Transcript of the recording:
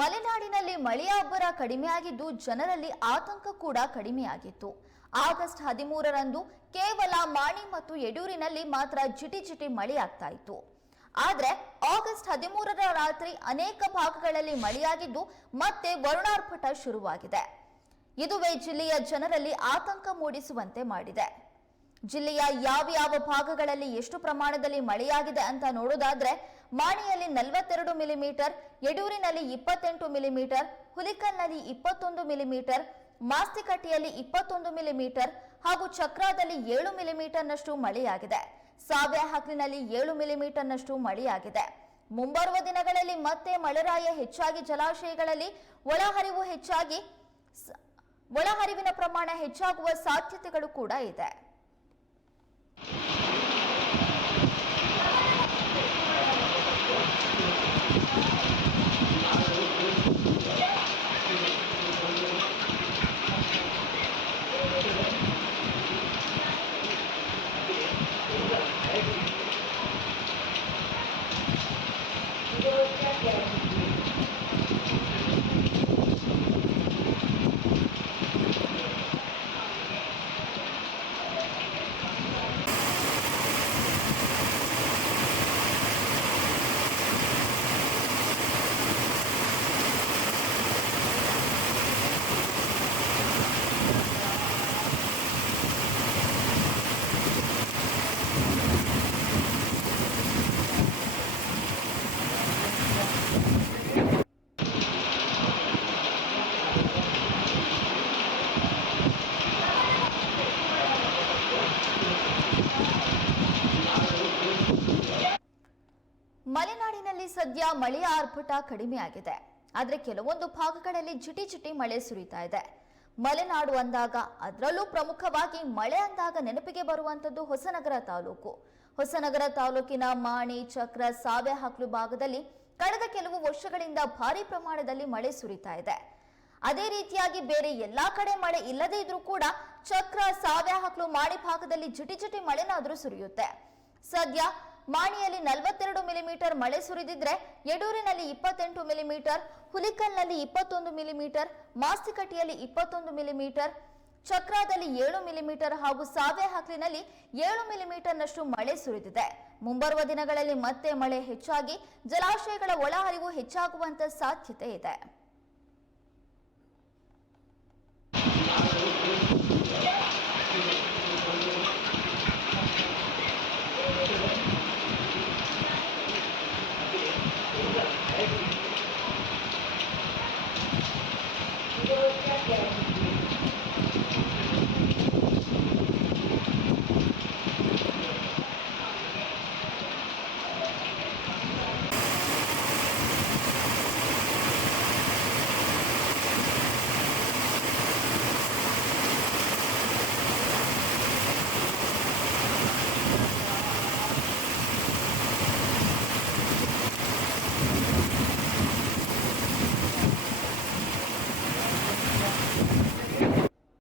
ಮಲೆನಾಡಿನಲ್ಲಿ ಮಳೆಯ ಅಬ್ಬರ ಕಡಿಮೆಯಾಗಿದ್ದು ಜನರಲ್ಲಿ ಆತಂಕ ಕೂಡ ಕಡಿಮೆಯಾಗಿತ್ತು ಆಗಸ್ಟ್ ಹದಿಮೂರರಂದು ಕೇವಲ ಮಾಣಿ ಮತ್ತು ಯಡೂರಿನಲ್ಲಿ ಮಾತ್ರ ಜಿಟಿ ಜಿಟಿ ಮಳೆಯಾಗ್ತಾ ಇತ್ತು. ಆದರೆ ಆಗಸ್ಟ್ ಹದಿಮೂರರ ರಾತ್ರಿ ಅನೇಕ ಭಾಗಗಳಲ್ಲಿ ಮಳೆಯಾಗಿದ್ದು ಮತ್ತೆ ವರುಣಾರ್ಭಟ ಶುರುವಾಗಿದೆ. ಇದುವೇ ಜಿಲ್ಲೆಯ ಜನರಲ್ಲಿ ಆತಂಕ ಮೂಡಿಸುವಂತೆ ಮಾಡಿದೆ. ಜಿಲ್ಲೆಯ ಯಾವ ಯಾವ ಭಾಗಗಳಲ್ಲಿ ಎಷ್ಟು ಪ್ರಮಾಣದಲ್ಲಿ ಮಳೆಯಾಗಿದೆ ಅಂತ ನೋಡೋದಾದ್ರೆ ಮಾಣಿಯಲ್ಲಿ ನಲವತ್ತೆರಡು ಮಿಲಿಮೀಟರ್ ಯಡೂರಿನಲ್ಲಿ ಇಪ್ಪತ್ತೆಂಟು ಮಿಲಿಮೀಟರ್ ಹುಲಿಕಲ್ನಲ್ಲಿ ಇಪ್ಪತ್ತೊಂದು ಮಿಲಿಮೀಟರ್ ಮಾಸ್ತಿಕಟ್ಟಿಯಲ್ಲಿ ಇಪ್ಪತ್ತೊಂದು ಮಿಲಿಮೀಟರ್ ಹಾಗೂ ಚಕ್ರಾದಲ್ಲಿ ಏಳು ಮಿಲಿಮೀಟರ್ನಷ್ಟು ಮಳೆಯಾಗಿದೆ. ಸಾವ್ಯ ಹಕ್ಲಿನಲ್ಲಿ ಏಳು ಮಿಲಿಮೀಟರ್ನಷ್ಟು ಮಳೆಯಾಗಿದೆ. ಮುಂಬರುವ ದಿನಗಳಲ್ಲಿ ಮತ್ತೆ ಮಳೆರಾಯ ಹೆಚ್ಚಾಗಿ ಜಲಾಶಯಗಳಲ್ಲಿ ಒಳಹರಿವು ಹೆಚ್ಚಾಗಿ ಒಳಹರಿವಿನ ಪ್ರಮಾಣ ಹೆಚ್ಚಾಗುವ ಸಾಧ್ಯತೆಗಳು ಕೂಡ ಇದೆ. ಮಲೆನಾಡಿನಲ್ಲಿ ಸದ್ಯ ಮಳೆಯ ಆರ್ಭಟ ಕಡಿಮೆಯಾಗಿದೆ ಆದರೆ ಕೆಲವೊಂದು ಭಾಗಗಳಲ್ಲಿ ಜಿಟಿ ಜಿಟಿ ಮಳೆ ಸುರಿತಾ ಇದೆ. ಮಲೆನಾಡು ಅಂದಾಗ ಅದರಲ್ಲೂ ಪ್ರಮುಖವಾಗಿ ಮಳೆ ಅಂದಾಗ ನೆನಪಿಗೆ ಬರುವಂತದ್ದು ಹೊಸನಗರ ತಾಲೂಕು. ಹೊಸನಗರ ತಾಲೂಕಿನ ಮಾಣಿ, ಚಕ್ರ ಸಾವೆ ಹಾಕ್ಲು ಭಾಗದಲ್ಲಿ ಕಳೆದ ಕೆಲವು ವರ್ಷಗಳಿಂದ ಭಾರಿ ಪ್ರಮಾಣದಲ್ಲಿ ಮಳೆ ಸುರಿತಾ ಇದೆ. ಅದೇ ರೀತಿಯಾಗಿ ಬೇರೆ ಎಲ್ಲಾ ಕಡೆ ಮಳೆ ಇಲ್ಲದೇ ಇದ್ರೂ ಕೂಡ ಚಕ್ರ ಸಾವೆ ಹಾಕ್ಲು ಮಾಣಿ ಭಾಗದಲ್ಲಿ ಜಿಟಿ ಜಿಟಿ ಮಳೆನಾದ್ರೂ ಸುರಿಯುತ್ತೆ. ಸದ್ಯ ಮಾಣಿಯಲ್ಲಿ ನಲವತ್ತೆರಡು ಮಿಲಿಮೀಟರ್ ಮಳೆ ಸುರಿದಿದ್ರೆ ಯಡೂರಿನಲ್ಲಿ ಇಪ್ಪತ್ತೆಂಟು ಮಿಲಿಮೀಟರ್ ಹುಲಿಕಲ್ನಲ್ಲಿ ಇಪ್ಪತ್ತೊಂದು ಮಿಲಿಮೀಟರ್ ಮಾಸ್ತಿಕಟ್ಟಿಯಲ್ಲಿ ಇಪ್ಪತ್ತೊಂದು ಮಿಲಿಮೀಟರ್ ಚಕ್ರಾದಲ್ಲಿ ಏಳು ಮಿಲಿಮೀಟರ್ ಹಾಗೂ ಸಾವೆ ಹಾಕ್ಲಿನಲ್ಲಿ ಏಳು ಮಿಲಿಮೀಟರ್ನಷ್ಟು ಮಳೆ ಸುರಿದಿದೆ. ಮುಂಬರುವ ದಿನಗಳಲ್ಲಿ ಮತ್ತೆ ಮಳೆ ಹೆಚ್ಚಾಗಿ, ಜಲಾಶಯಗಳ ಒಳಹರಿವು ಹೆಚ್ಚಾಗುವಂತ ಸಾಧ್ಯತೆ ಇದೆ.